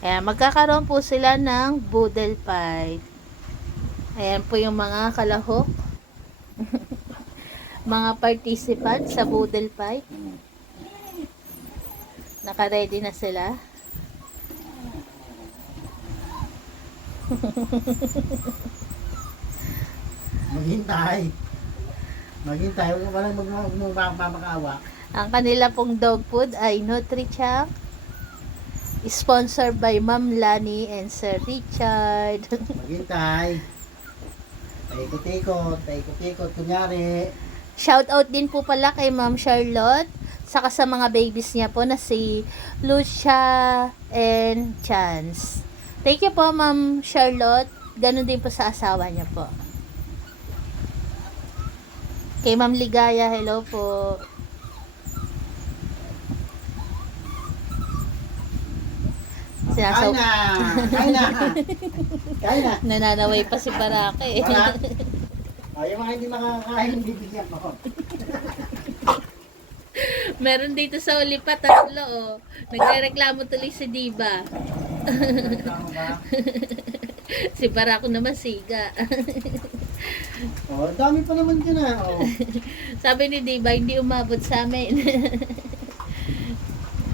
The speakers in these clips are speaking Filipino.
Ayan, magkakaroon po sila ng boodle fight. Ayan po yung mga kalahok. Mga participants sa boodle fight. Naka-ready na sila. Maghintay. Maghintay. Huwag ka palang magmamakawa. Ang kanila pong dog food ay Nutri-Chunk. Sponsored by Ma'am Lani and Sir Richard. Maghintay. Paikot-ikot. Paikot-ikot. Kunyari. Shout out din po pala kay Ma'am Charlotte. Saka sa mga babies niya po na si Lucia and Chance. Thank you po Ma'am Charlotte. Ganon din po sa asawa niya po. Kay Ma'am Ligaya, hello po. Kain na! Kain na! Kain na! Nananaway pa si Barake. Wala. Yung mga hindi makakain, bibigyan ko. Meron dito sa Ulipa, tatlo oh. Nagrereklamo tuloy si Diba. Si Barako naman siga. Oh, dami pa naman dyan ah. Oh. Sabi ni Diba, hindi umabot sa amin.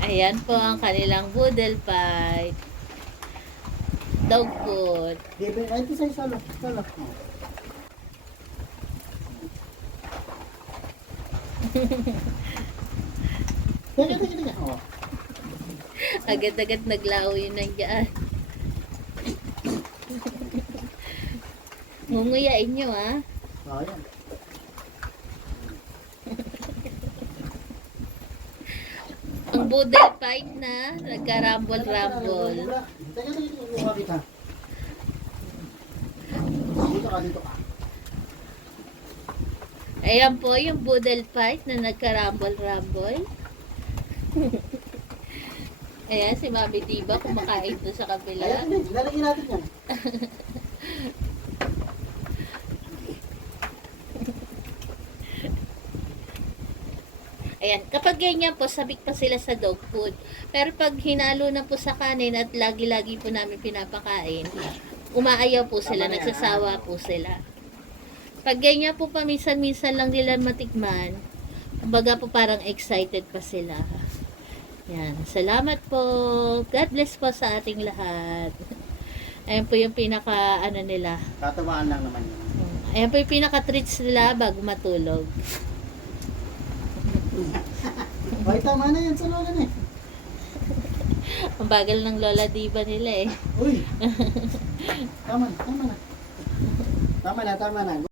Ayan po ang kanilang boodle fight. Dog food. Di ba, ay, ito sa'yo salo. Salo. Teka. Oh. Agad-agad naglaho yun nandiyan. Ngunguyain nyo ah. Oh, yan. Ang boodle fight na nagka-rumble-rumble. Teka. Kuha kita. Dito ka. Ayan po yung boodle fight na nagka-rumble-rumble. Ayan, si Mami Diba kumakain doon sa kabila. Ayan, lalagyan natin yan. Ayan, kapag ganyan po, sabik pa sila sa dog food. Pero pag hinalo na po sa kanin at lagi-lagi po namin pinapakain, umaayaw po sila, nagsasawa po sila. Pag ganyan po paminsan-minsan lang nila matikman, kumbaga po parang excited pa sila. Yan, salamat po. God bless po sa ating lahat. Ayan po yung pinaka, nila. Tatawaan lang naman yun. Ayan po yung pinaka-treats nila bago matulog. Ay, tama na yan sa lola na eh. Ang bagal ng Lola Diba nila eh. Uy! Tama na. Tama na.